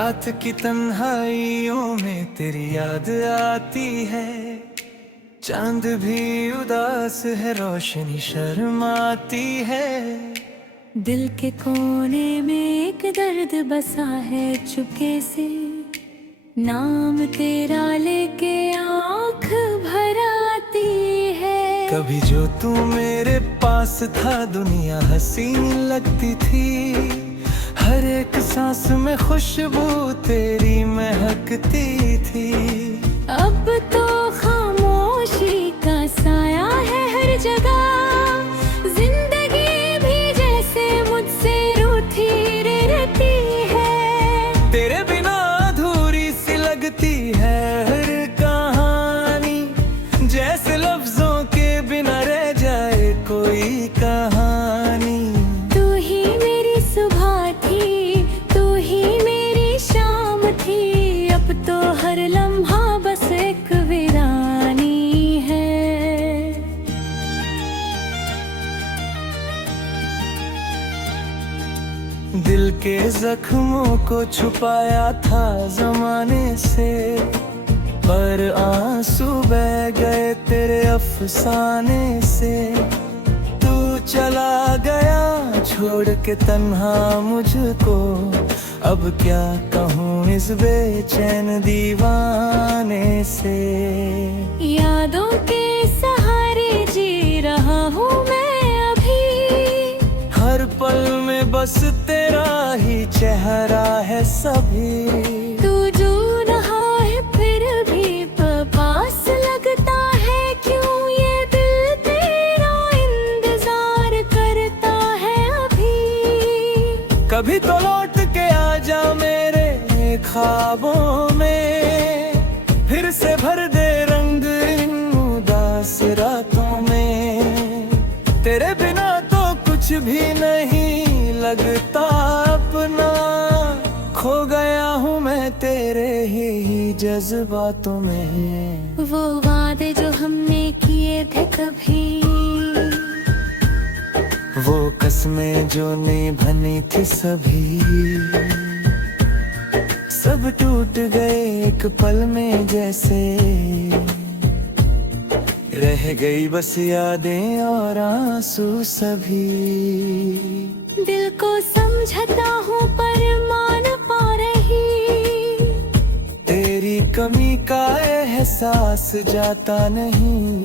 रात की तन्हाइयों में तेरी याद आती है। चांद भी उदास है, रोशनी शर्माती है। दिल के कोने में एक दर्द बसा है चुपके से, नाम तेरा लेके आँख भर आती है। कभी जो तू मेरे पास था दुनिया हसीन लगती थी। हर एक सांस में खुशबू तेरी महकती थी। अब तो खामोशी का साया है हर जगह, जिंदगी भी जैसे मुझसे रूठी रहती है। तेरे बिना अधूरी सी लगती है हर कहानी, जैसे लफ्जों के बिना रह जाए कोई कहानी। तू ही मेरी सुबह थी, तू ही मेरी शाम थी, अब तो हर लम्हा बस एक वीरानी है। दिल के जख्मों को छुपाया था जमाने से, पर आंसू बह गए तेरे अफसाने से। तू चला गया छोड़ के तन्हा मुझको, अब क्या कहूँ इस बेचैन दीवाने से। यादों के सहारे जी रहा हूँ मैं अभी, हर पल में बस तेरा ही चेहरा है सभी। तू जो रहा है फिर भी पास लगता है, क्यों ये दिल तेरा इंतजार करता है अभी। कभी तो लौट के आ जा मेरे ख्वाबों में, फिर से भर दे रंग इन उदास रातों में। तेरे बिना तो कुछ भी नहीं लगता अपना, खो गया हूँ मैं तेरे ही जज्बातों में। वो वादे जो हमने किए थे कभी, वो कसमें जो निभानी थी सभी, सब टूट गए एक पल में जैसे। रह गई बस यादें और आंसू सभी। दिल को समझता हूँ पर मान पा रही, तेरी कमी का एहसास जाता नहीं।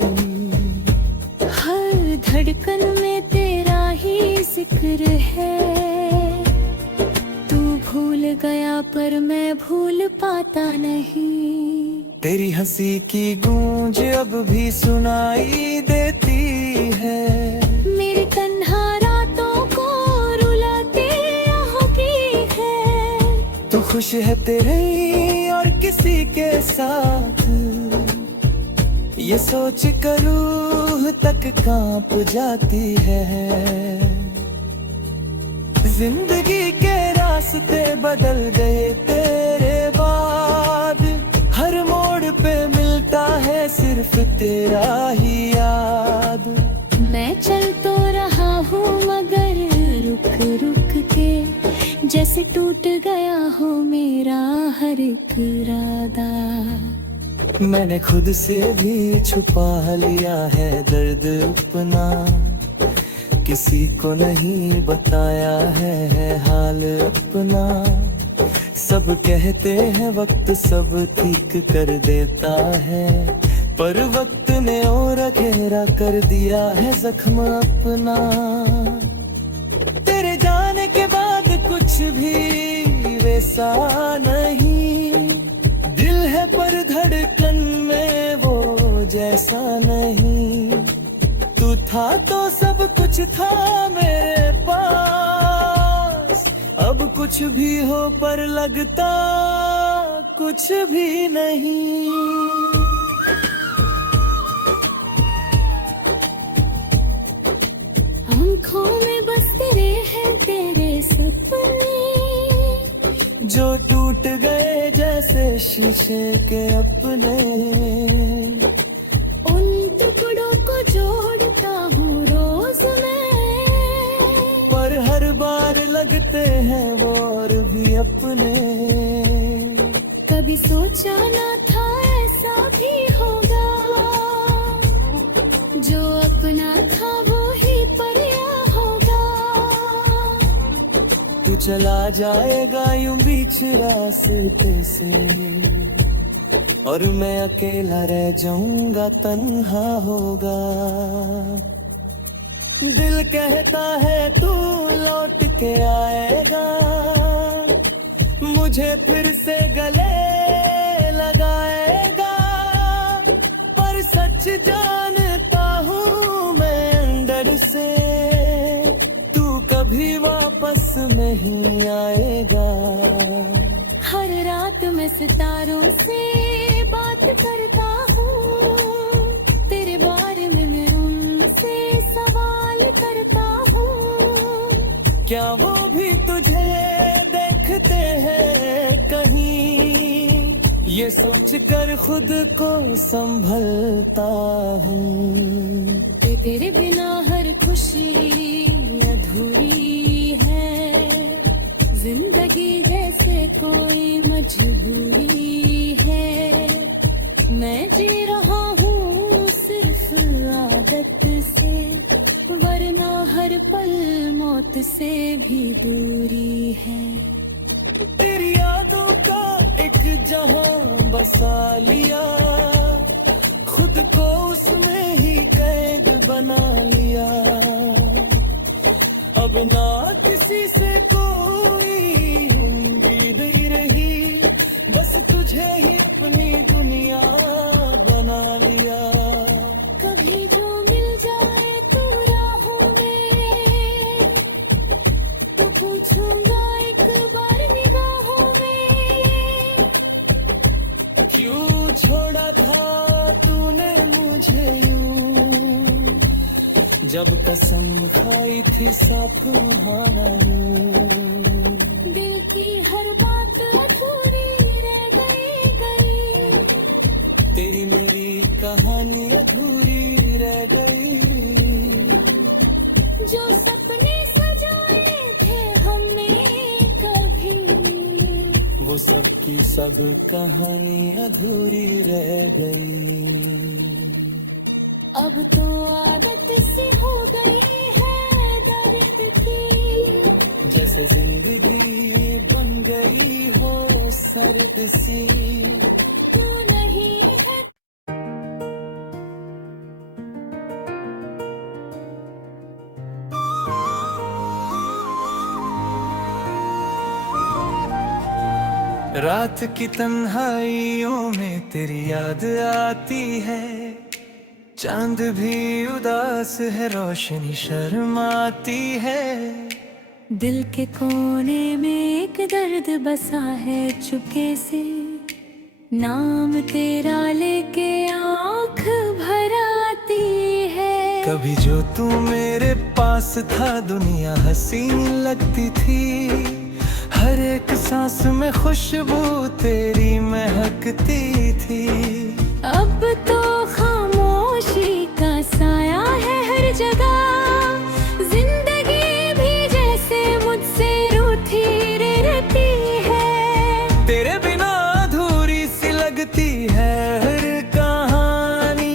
हर धड़कन में तेरा ही जिक्र है। तू भूल गया पर मैं भूल पाता नहीं। तेरी हंसी की गूंज अब भी सुनाई देती है, मेरी तन्हा रातों को रुलाती होगी है। तू खुश है तेरे और किसी के साथ, ये सोच कर रूह तक कांप जाती है। जिंदगी के रास्ते बदल गए तेरे बाद, हर मोड़ पे मिलता है सिर्फ तेरा ही याद। मैं चल तो रहा हूँ मगर रुक रुक के, जैसे टूट गया हो मेरा हर एक इरादा। मैंने खुद से भी छुपा लिया है दर्द अपना, किसी को नहीं बताया है हाल अपना। सब कहते हैं वक्त सब ठीक कर देता है, पर वक्त ने और गहरा कर दिया है जख्म अपना। तेरे जाने के बाद कुछ भी वैसा नहीं, दिल है पर धड़कन में वो जैसा नहीं। तू था तो सब कुछ था मेरे पास, अब कुछ भी हो पर लगता कुछ भी नहीं। आँखों में बस तेरे हैं तेरे सपने, जो टूट गए जैसे शीशे के अपने। उन टुकड़ों को जोड़ता हूँ रोज मैं, पर हर बार लगते हैं वो और भी अपने। सोचा ना था ऐसा भी होगा, जो अपना था वो ही पराया होगा। तू चला जाएगा यूं बीच रास्ते से, और मैं अकेला रह जाऊंगा, तन्हा होगा। दिल कहता है तू लौट के आएगा, मुझे फिर से गले लगाएगा। पर सच जानता हूँ मैं अंदर से, तू कभी वापस नहीं आएगा। हर रात मैं सितारों से बात करता हूँ, तेरे बारे में मैं उनसे सवाल करता हूँ। क्या वो भी तुझे देखते हैं कहीं, ये सोच कर खुद को संभलता हूँ। तेरे बिना हर खुशी अधूरी है, जिंदगी जैसे कोई मजबूरी है। मैं जी रहा हूँ सिर्फ आदत से, वरना हर पल मौत से भी दूरी है। तेरी यादों का एक जहां बसा लिया, खुद को उसमें ही कैद बना लिया। अब ना किसी से कोई उम्मीद ही रही, बस तुझे ही अपनी दुनिया बना लिया। कभी जो मिल जाए तू राहों में, तो पूछूंगा एक बार निगाहों में। क्यों छोड़ा था तूने मुझे यूं, जब कसम खाई थी साथ निभाना यूं। दिल की हर बात अधूरी रह गई, तेरी मेरी कहानी अधूरी रह गई। जो सपने सजाए थे हमने कभी, वो सब की सब कहानी अधूरी रह गई। अब तो आदत सी हो गई है दर्द की, जैसे जिंदगी बन गई हो सर्द सी। तू नहीं है। रात की तन्हाइयों में तेरी याद आती है, चांद भी उदास है, रोशनी शर्माती है। दिल के कोने में एक दर्द बसा है चुपके से, नाम तेरा लेके आँख भर आती है। कभी जो तू मेरे पास था दुनिया हसीन लगती थी, हर एक सांस में खुशबू तेरी महकती थी। अब तो खामोशी का साया है हर जगह, जिंदगी भी जैसे मुझसे रूठी रहती है। तेरे बिना अधूरी सी लगती है हर कहानी,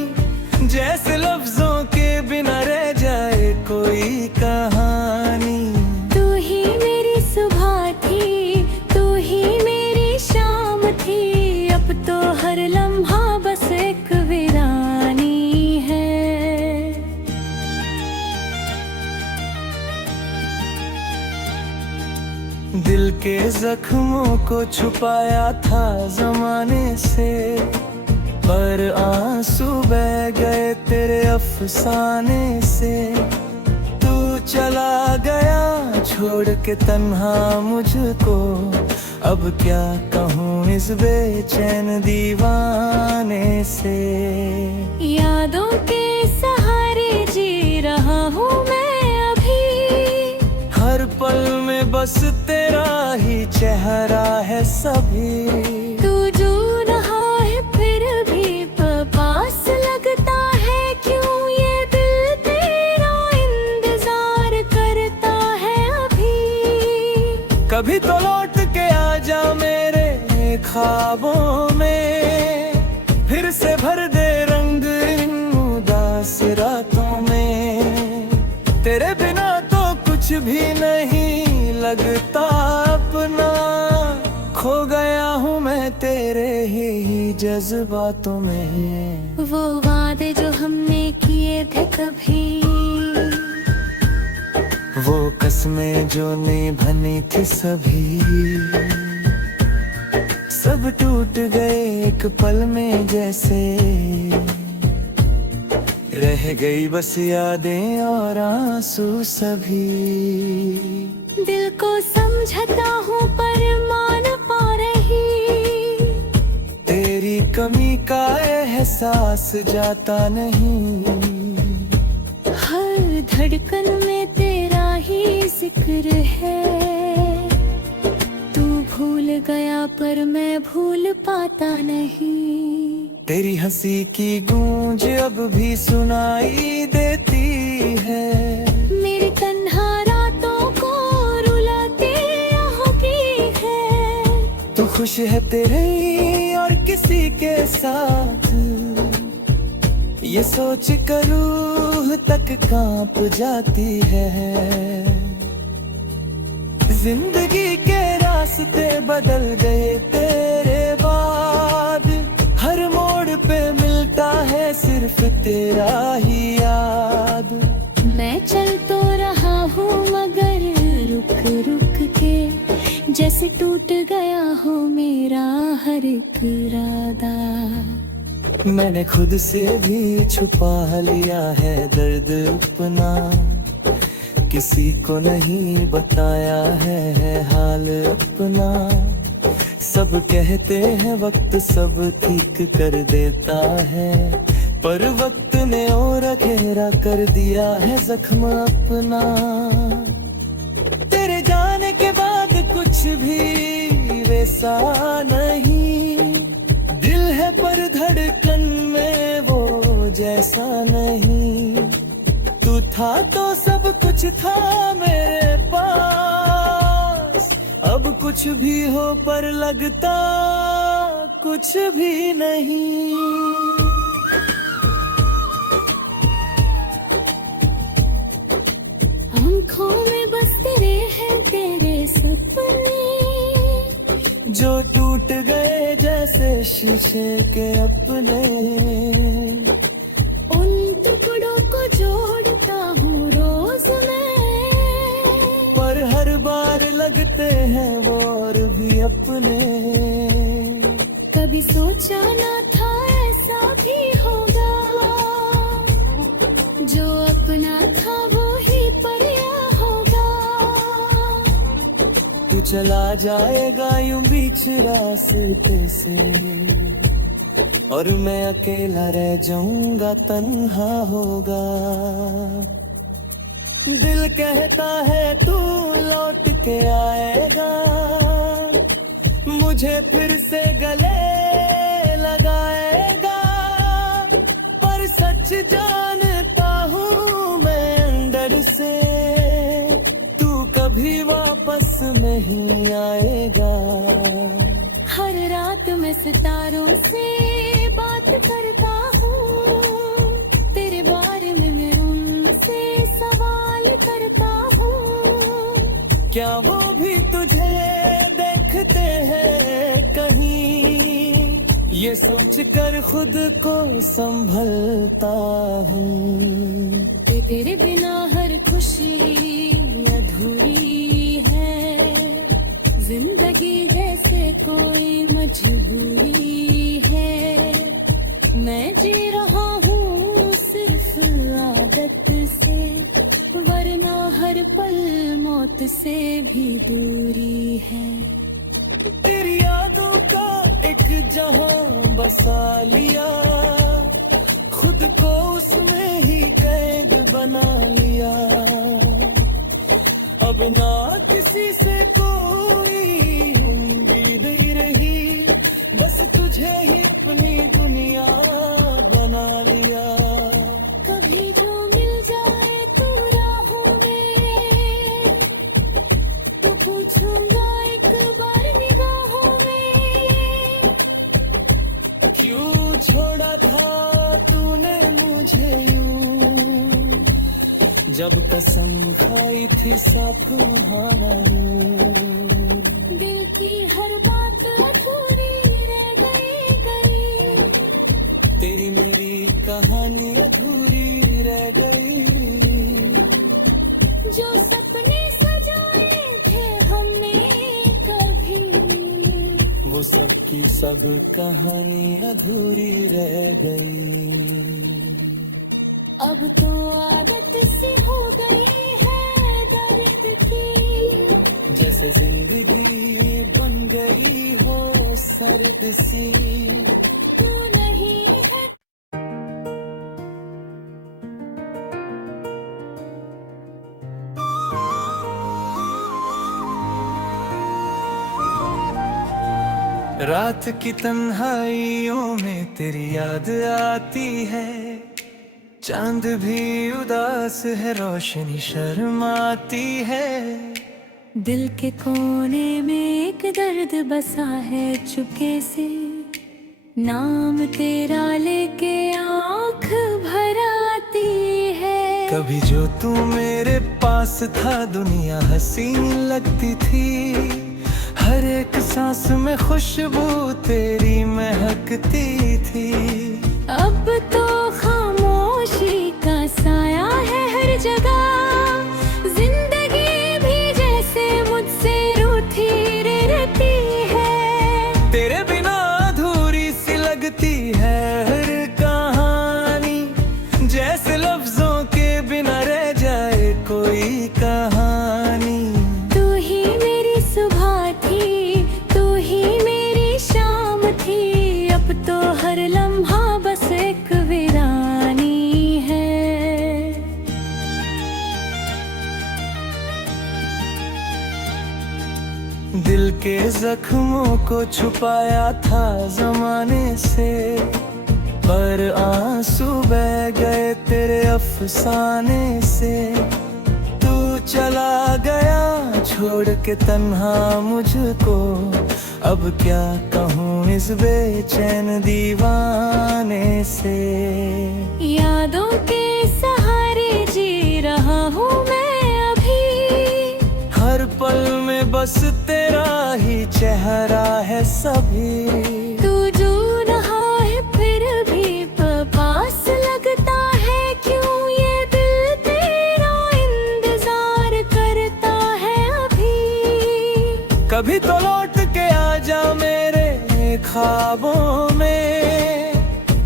जैसे लफ्जों के बिना रह जाए कोई कहानी। तू ही मेरी सुबह थी, तू ही मेरी शाम थी, अब तो हर लम्हा बस एक वीरानी है। दिल के जख्मों को छुपाया था जमाने से, पर आंसू बह गए तेरे अफसाने से। तू चला गया छोड़ के तन्हा मुझको, अब क्या कहूँ इस बेचैन दीवाने से। यादों के सहारे जी रहा हूँ मैं अभी, हर पल में बस तेरा ही चेहरा है सभी। तू जो रहा है फिर भी पास लगता है, क्यों ये दिल तेरा इंतजार करता है अभी। कभी तो लौट के आजा मेरे ख्वाबों जज्बातों में। वो वादे जो हमने किए थे कभी, वो कसमें जो निभानी थी सभी, सब टूट गए एक पल में जैसे। रह गई बस यादें और आंसू सभी। दिल को समझता हूँ पर मान पा रही, तेरी कमी का एहसास जाता नहीं। हर धड़कन में तेरा ही जिक्र है। तू भूल गया पर मैं भूल पाता नहीं। तेरी हंसी की गूंज अब भी सुनाई देती है। मेरी तन्हा रातों को रुलाती होगी है। तू खुश है तेरे और किसी के साथ, ये सोच कर रूह तक कांप जाती है। जिंदगी के रास्ते बदल गए तेरे बाद, हर मोड़ पे मिलता है सिर्फ तेरा ही याद। मैं चल तो रहा हूँ मगर रुक रुक के, जैसे टूट गया हो मेरा हर एक इरादा। मैंने खुद से भी छुपा लिया है दर्द अपना, किसी को नहीं बताया है हाल अपना। सब कहते हैं वक्त सब ठीक कर देता है, पर वक्त ने और गहरा कर दिया है जख्म अपना। तेरे जाने के बाद कुछ भी वैसा नहीं, दिल है पर धड़कन में वो जैसा नहीं। तू था तो सब कुछ था मेरे पास, अब कुछ भी हो पर लगता कुछ भी नहीं। आँखों में बस तेरे हैं तेरे सपने, जो टूट गए जैसे शीशे के अपने। उन टुकड़ों को जोड़ता हूँ रोज मैं, पर हर बार लगते हैं वो और भी अपने। कभी सोचा ना था ऐसा भी होगा, जो अपना था वो ही पराया होगा। तू चला जाएगा यूं बीच रास्ते से, और मैं अकेला रह जाऊंगा तन्हा होगा। दिल कहता है तू लौट के आएगा, मुझे फिर से गले लगाएगा। पर सच जानता हूँ मैं अंदर से, तू कभी वापस नहीं आएगा। हर रात मैं सितारों से बात करता हूँ, तेरे बारे में मैं उनसे सवाल करता हूँ। क्या वो भी तुझे देखते हैं कहीं, ये सोच कर खुद को संभलता हूँ। तेरे बिना हर खुशी अधूरी है, जिंदगी जैसे कोई मजबूरी है। मैं जी रहा हूँ सिर्फ आदत से, वरना हर पल मौत से भी दूरी है। तेरी यादों का एक जहां बसा लिया, खुद को उसमें ही कैद बना लिया। अब ना किसी से कोई उम्मीद ही रही, बस तुझे ही अपनी दुनिया बना लिया। कभी जो मिल जाए तू राहों में, तो पूछूंगा एक बार निगाहों में। क्यों छोड़ा था तूने मुझे यूं, जब कसम खाई थी साथ तुम्हारा यूं। दिल की हर बात अधूरी रह गई। कहानी अधूरी रह गई। जो सपने सजाए थे हमने कभी, वो सब की सब कहानी अधूरी रह गई। अब तो आदत सी हो गई है दर्द की, जैसे जिंदगी बन गई हो सर्द सी। तू नहीं है। रात की तन्हाइयों में तेरी याद आती है, चांद भी उदास है, रोशनी शर्माती है। दिल के कोने में एक दर्द बसा है चुपके से, नाम तेरा लेके आँख भर आती है। कभी जो तू मेरे पास था दुनिया हसीन लगती थी, हर एक सांस में खुशबू तेरी महकती थी। अब तो खामोशी का साया है हर जगह, जिंदगी भी जैसे मुझसे रूठी रहती है। तेरे बिना अधूरी सी लगती है हर कहानी, जैसे लफ्जों के बिना रह जाए कोई कहानी। तू ही मेरी सुबह थी, तू ही मेरी शाम थी, अब तो हर लम्हा बस एक वीरानी है। दिल के जख्मों को छुपाया था जमाने से, पर आंसू बह गए तेरे अफसाने से। तू चला गया छोड़ के तन्हा मुझको, अब क्या कहूँ इस बेचैन दीवाने से। यादों के सहारे जी रहा हूँ मैं अभी, हर पल में बस तेरा ही चेहरा है सभी। तू जो रहा है फिर भी पास लगता है, क्यों ये दिल तेरा इंतजार करता है अभी। कभी तो लौट के आ जा मेरे ख्वाबों में,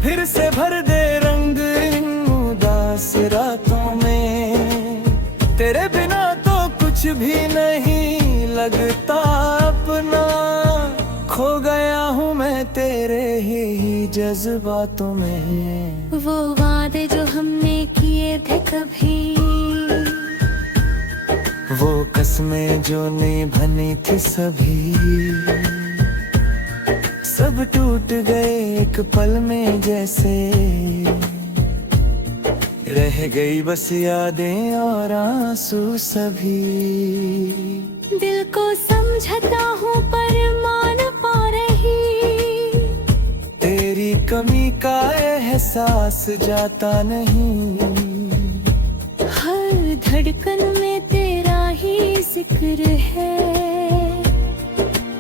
फिर से भर दे रंग इन उदास रातों में। तेरे बिना तो कुछ भी नहीं लगता अपना, खो गया हूँ मैं तेरे ही जज्बातों में। वो वादे जो हमने किए थे कभी, वो कसमें जो निभानी थी सभी, सब टूट गए एक पल में जैसे। रह गई बस यादें और आंसू सभी। दिल को समझता हूँ पर मान पा रही, तेरी कमी का एहसास जाता नहीं। हर धड़कन में तेरा ही जिक्र है,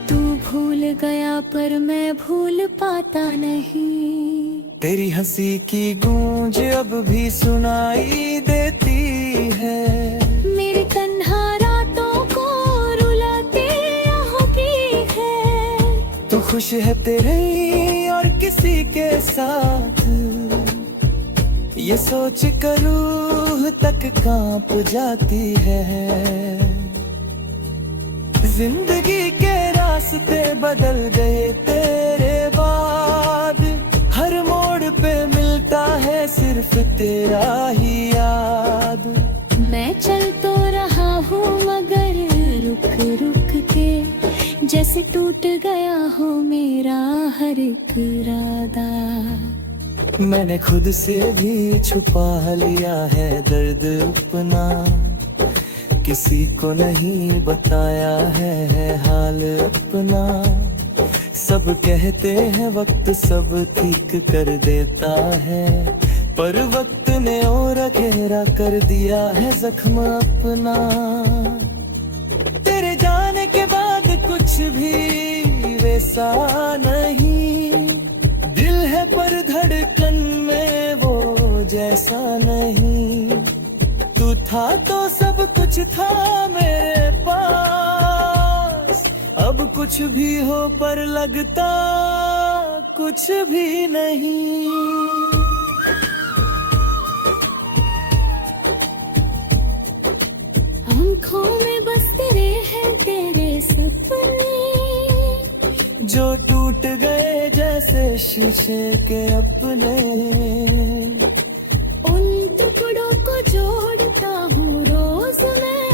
तू भूल गया पर मैं भूल पाता नहीं। तेरी हंसी की गूंज अब भी सुनाई देती है, मेरी तन्हा रातों को रुलाते होगी है। तू खुश है तेरे और किसी के साथ, ये सोच कर रूह तक कांप जाती है। जिंदगी के रास्ते बदल गए तेरे बाद, हर मोड़ पे मिलता है सिर्फ तेरा ही याद। मैं चल तो रहा हूँ मगर रुक रुक के, जैसे टूट गया हो मेरा हर एक इरादा। मैंने खुद से भी छुपा लिया है दर्द अपना, किसी को नहीं बताया है हाल अपना। सब कहते हैं वक्त सब ठीक कर देता है, पर वक्त ने और गहरा कर दिया है जख्म अपना। तेरे जाने के बाद कुछ भी वैसा नहीं, दिल है पर धड़कन में वो जैसा नहीं। तू था तो सब कुछ था मेरे पास, अब कुछ भी हो पर लगता कुछ भी नहीं। आँखों में बस तेरे हैं तेरे सपने, जो टूट गए जैसे शीशे के अपने। उन टुकड़ों को जोड़ता हूँ रोज मैं,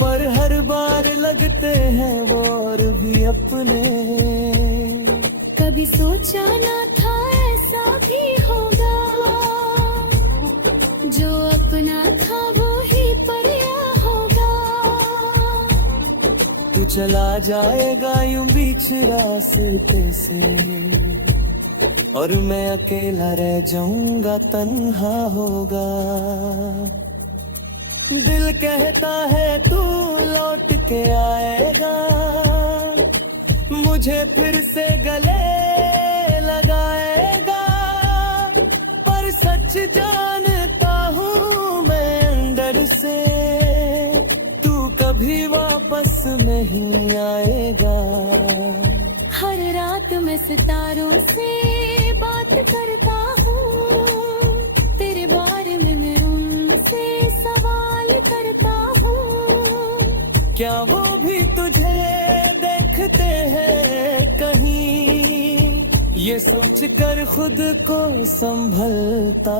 पर हर बार लगते हैं वो और भी अपने। कभी सोचा ना था ऐसा भी होगा, जो अपना था वो ही पराया होगा। तू चला जाएगा यूं बीच रास्ते से, और मैं अकेला रह जाऊंगा, तन्हा होगा। दिल कहता है तू लौट के आएगा, मुझे फिर से गले लगाएगा। पर सच जानता हूँ मैं अंदर से, तू कभी वापस नहीं आएगा। हर रात मैं सितारों से बात करता हूँ, तेरे बारे में मैं उनसे सवाल करता हूँ। क्या वो भी तुझे देखते हैं कहीं, ये सोच कर खुद को संभलता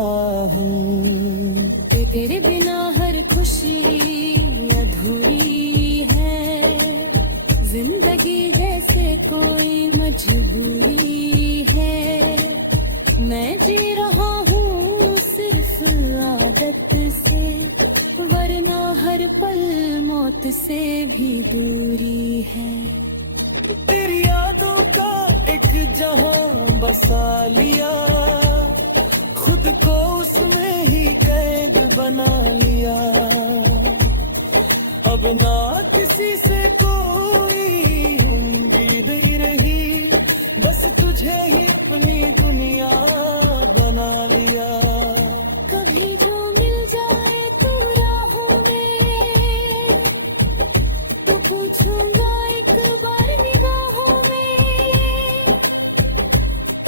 हूँ। तेरे बिना हर खुशी अधूरी है, जिंदगी जैसे कोई मजबूरी है। मैं जी रहा हूँ सिर्फ आदत से, वरना हर पल मौत से भी दूरी है। तेरी यादों का एक जहां बसा लिया, खुद को उसमें ही कैद बना लिया। अब ना किसी से कोई उम्मीद ही रही, बस तुझे ही अपनी दुनिया बना लिया। कभी जो मिल जाए तू राहों में, तो पूछूंगा एक बार निगाहों में।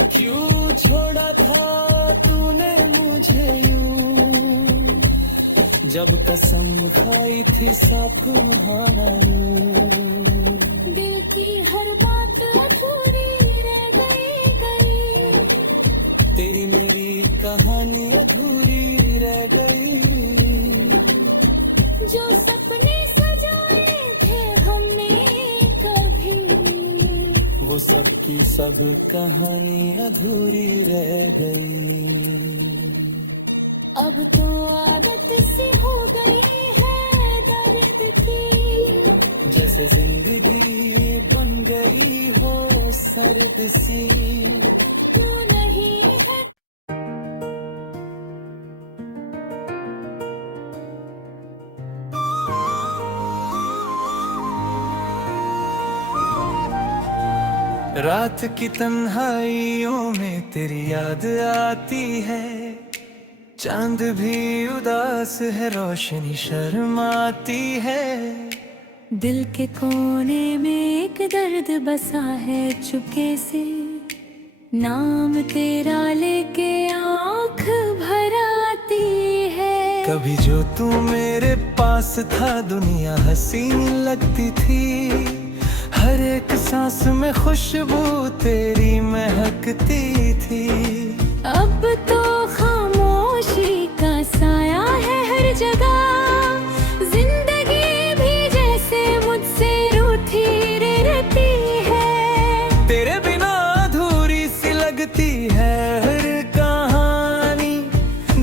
क्यों छोड़ा था तूने मुझे यूं, जब कसम खाई थी साथ निभाना यूं। दिल की हर बात अधूरी रह गई, तेरी मेरी कहानी अधूरी रह गई। जो सपने सजाए थे हमने कभी, वो सब की सब कहानी अधूरी रह गई। अब तो आदत सी हो गई है दर्द की, जैसे जिंदगी बन गई हो सर्द सी। तू नहीं है। रात की तन्हाइयों में तेरी याद आती है, चांद भी उदास है, रोशनी शर्माती है। दिल के कोने में एक दर्द बसा है चुपके से, नाम तेरा लेके आँख भर आती है। कभी जो तू मेरे पास था दुनिया हसीन लगती थी, हर एक सांस में खुशबू तेरी महकती थी। अब तो खामोशी का साया है हर जगह, जिंदगी भी जैसे मुझसे रूठी रहती है। तेरे बिना अधूरी सी लगती है हर कहानी,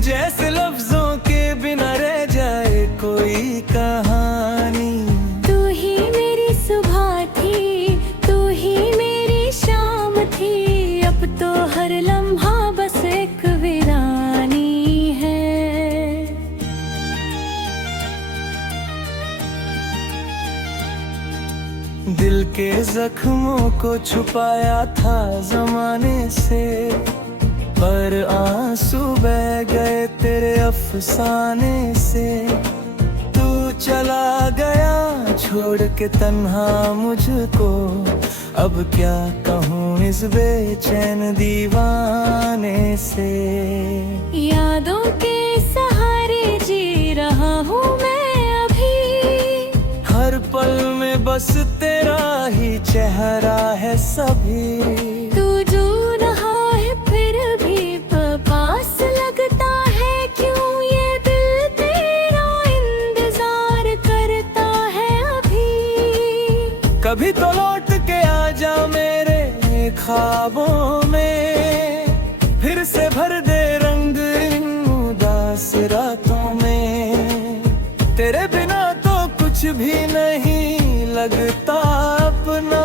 जैसे लफ्जों के बिना रह जाए कोई कहानी। तू ही मेरी सुबह थी, तू ही मेरी शाम थी, अब तो हर लम्हा बस एक वीरानी है। दिल के जख्मों को छुपाया था जमाने से, पर आंसू बह तेरे अफसाने से तू चला गया छोड़ के तन्हा मुझको। अब क्या कहूँ इस बेचैन दीवाने से। यादों के सहारे जी रहा हूँ मैं अभी, हर पल में बस तेरा ही चेहरा है सभी। तू जो रहा है फिर भी पास लगता है, क्यों ये दिल तेरा इंतजार करता है अभी। कभी तो लौट के आ जा मेरे ख्वाबों में, फिर से भर दे रंग इन उदास रातों में। तेरे बिना तो कुछ भी नहीं लगता अपना,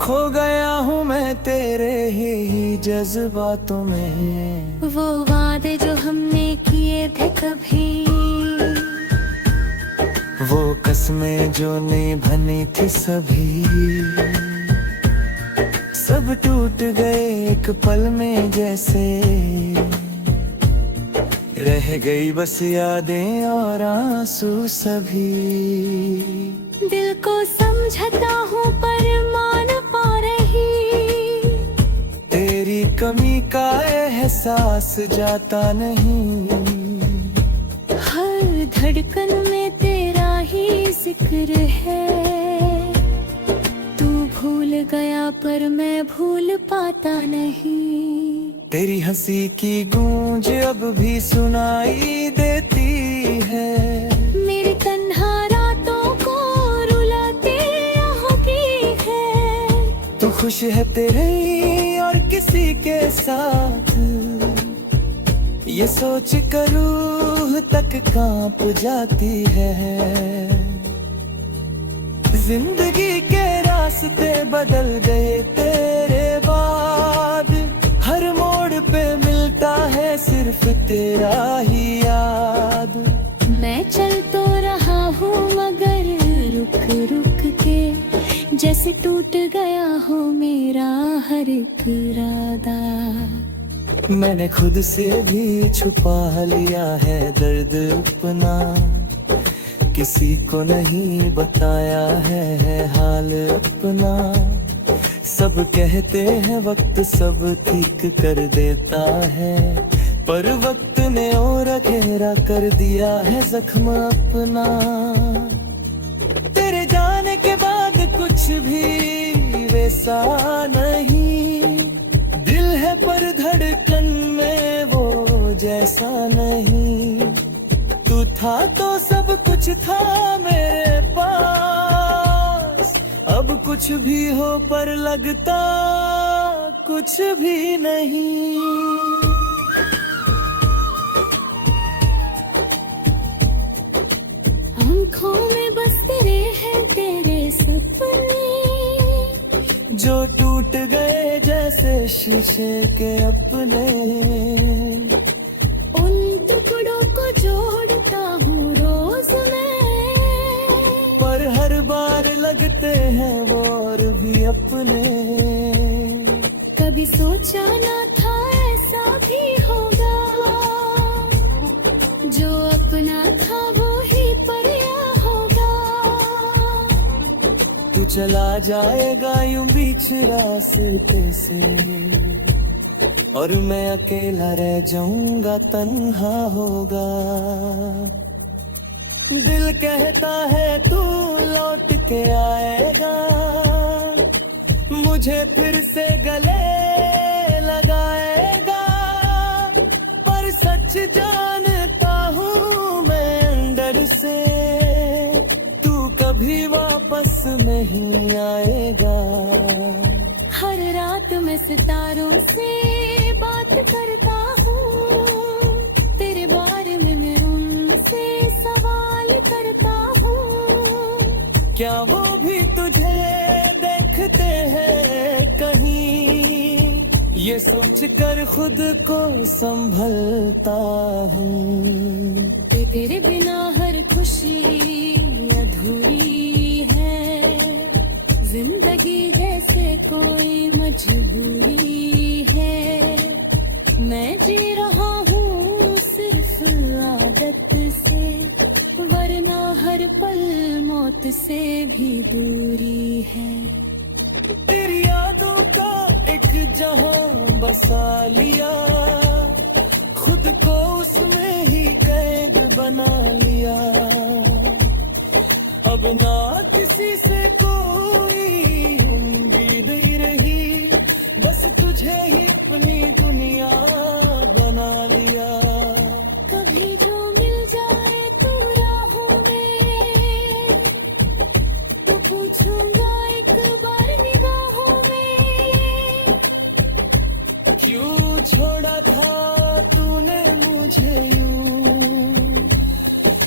खो गया हूँ मैं तेरे ही जज्बातों में। वो वादे जो हमने किए थे कभी, वो कसमें जो निभानी थी सभी, सब टूट गए एक पल में जैसे। रह गई बस यादें और आंसू सभी। दिल को समझता हूँ पर मान पा रही, तेरी कमी का एहसास जाता नहीं। हर धड़कन में तेरा ही जिक्र है। तू भूल गया पर मैं भूल पाता नहीं। तेरी हंसी की गूंज अब भी सुनाई देती है, मेरी तन्हा रातों को रुलाती होगी है। तू खुश है तेरे और किसी के साथ, ये सोच कर रूह तक कांप जाती है। जिंदगी के रास्ते बदल गए तेरे बाद, हर मोड़ पे मिलता है सिर्फ तेरा ही याद। मैं चल तो रहा हूँ मगर रुक रुक के, जैसे टूट गया हो मेरा हर एक इरादा। मैंने खुद से भी छुपा लिया है दर्द अपना, किसी को नहीं बताया है हाल अपना। सब कहते हैं वक्त सब ठीक कर देता है, पर वक्त ने और गहरा कर दिया है जख्म अपना। तेरे जाने के बाद कुछ भी वैसा नहीं, दिल है पर धड़कन में वो जैसा नहीं। तू था तो सब कुछ था मेरे पास, अब कुछ भी हो पर लगता कुछ भी नहीं। आँखों में बस तेरे हैं तेरे सपने, जो टूट गए जैसे शीशे के अपने। उन टुकड़ों को जोड़ता हूँ रोज मैं, पर हर बार लगते हैं वो और भी अपने। कभी सोचा ना था ऐसा भी होगा, जो अपना था वो ही पराया होगा। तू चला जाएगा यूं बीच रास्ते से, और मैं अकेला रह जाऊंगा तन्हा होगा। दिल कहता है तू लौट के आएगा, मुझे फिर से गले लगाएगा। पर सच जानता हूँ मैं अंदर से, तू कभी वापस नहीं आएगा। हर रात मैं सितारों से बात करता हूँ, तेरे बारे में मैं उनसे सवाल करता हूँ। क्या वो भी तुझे देखते हैं कहीं, ये सोच कर खुद को संभलता हूँ। तेरे बिना हर खुशी अधूरी है, जिंदगी जैसे कोई मजबूरी है। मैं जी रहा हूँ सिर्फ से भी दूरी है। तेरी यादों का एक जहां बसा लिया, खुद को उसमें ही कैद बना लिया। अब ना किसी से कोई उम्मीद ही रही, बस तुझे ही अपनी दुनिया बना लिया। कभी जो मिल जाए तू राहों में, तो पूछूंगा एक बार निगाहों में, क्यों छोड़ा था तूने मुझे यूं,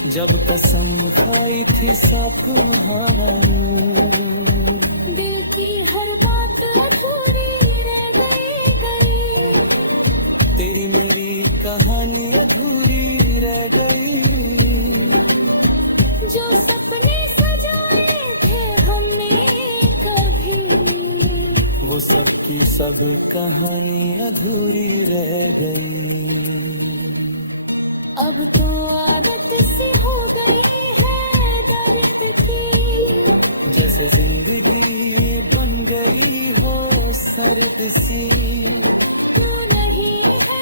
जब कसम खाई थी साथ निभाना यूं। दिल की हर बात अधूरी रह गई। तेरी मेरी कहानी अधूरी रह गई। जो सपने सजाए थे हमने कभी, वो सब की सब कहानी अधूरी रह गई। अब तो आदत सी हो गई है दर्द की, जैसे जिंदगी बन गई हो सर्द सी। तू नहीं है